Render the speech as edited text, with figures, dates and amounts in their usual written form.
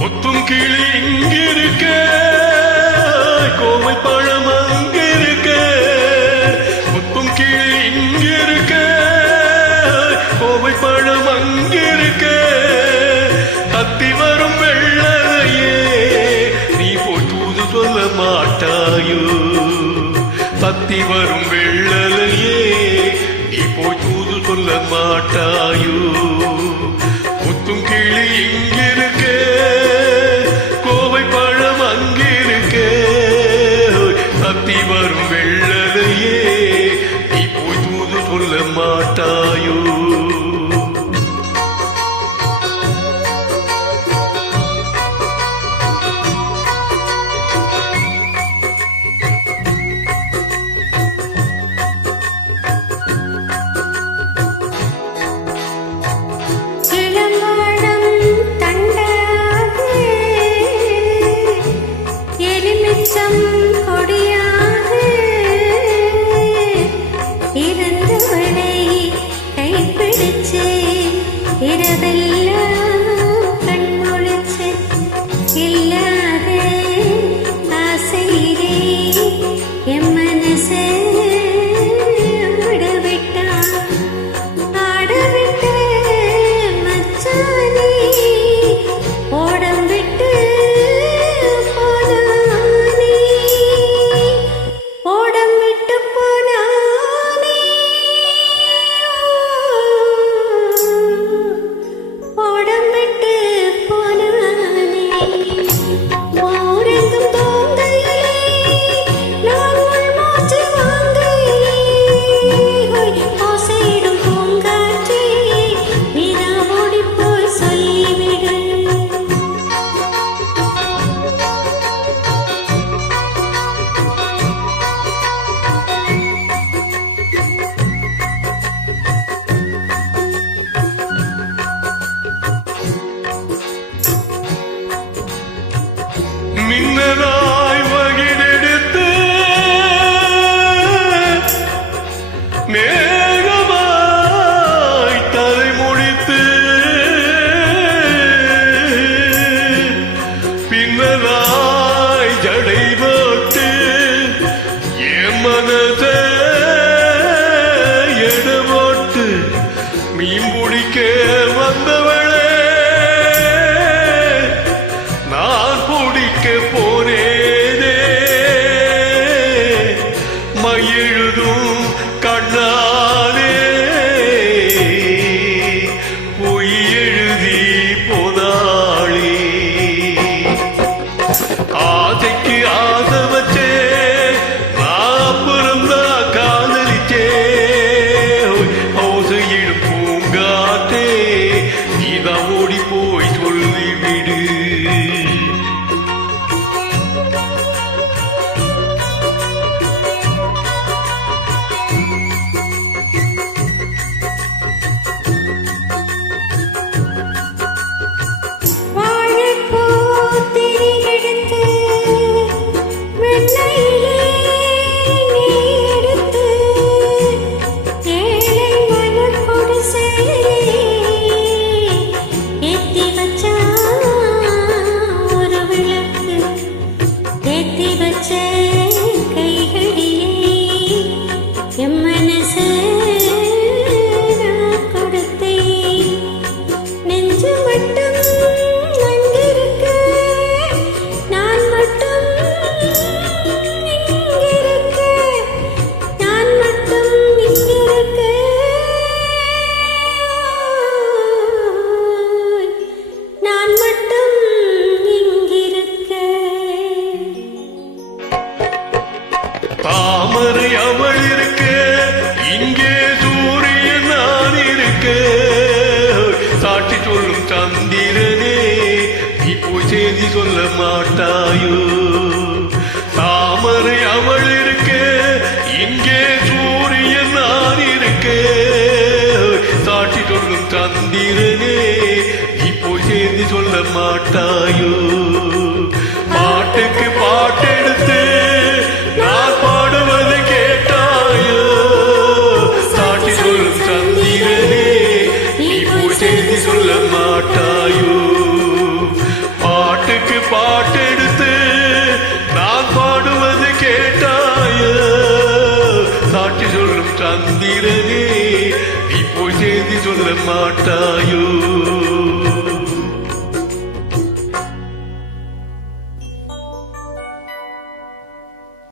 முத்தும் கிளி இங்கிருக்க, கோவை பழம் அங்கிருக்க. முத்தும் கிளி இங்கிருக்க, கோவை பழம் அங்கிருக்க. தத்தி வரும் வெள்ளரையே நீ போய் தூது சொல்ல மாட்டாயோ? தத்தி வரும் வெள்ளரையே நீ போய் தூது சொல்ல மாட்டாயோ? முத்தும் கிளி இங்கிருக்க, கோவை பழம் அங்கிருக்க. தத்தி வரும் வெள்ளரையே நீ போய் தூது சொல்ல மாட்டாயோ? மின்னலாய் வகிடெடுத்து மேகமாய் தலை முடித்து பின்னலாய் ஜடை போட்டு என் மனதை எட போட்டு மீன் பிடிக்க வந்தவளே போனேனே மயிழுதும் கண்ணாலே பொய் எழுதி போதாளே. ஆசைக்கு ஆசை வச்சே நான் பிறந்தா காதலிச்சே. ஓசையிடும் பூங்காத்தே நீதான் ஓடி போய் சொல்லிவிடு. தாமரை அவள் இருக்க இங்கே சூரியன் நான் இருக்க சாட்சி சொல்லும் சந்திரனே நீ போய் செய்தி சொல்ல மாட்டாயோ தாமரை அவள் இருக்க இங்கே சூரியன் நான் இருக்க சாட்சி சொல்லும் சந்திரனே நீ போய் செய்தி சொல்ல மாட்டாயோ பாட்டுக்கு பாட்டெடுத்து நான் பாடுவதை கேட்டாயோ சாட்சி சொல்லும் சந்திரனே நீ போய் செய்தி சொல்ல மாட்டாயோ பாட்டுக்கு பாட்டெடுத்து நான் பாடுவது கேட்டாயோ சாட்சி சொல்லும் சந்திரனே நீ போய் செய்தி சொல்ல மாட்டாயோ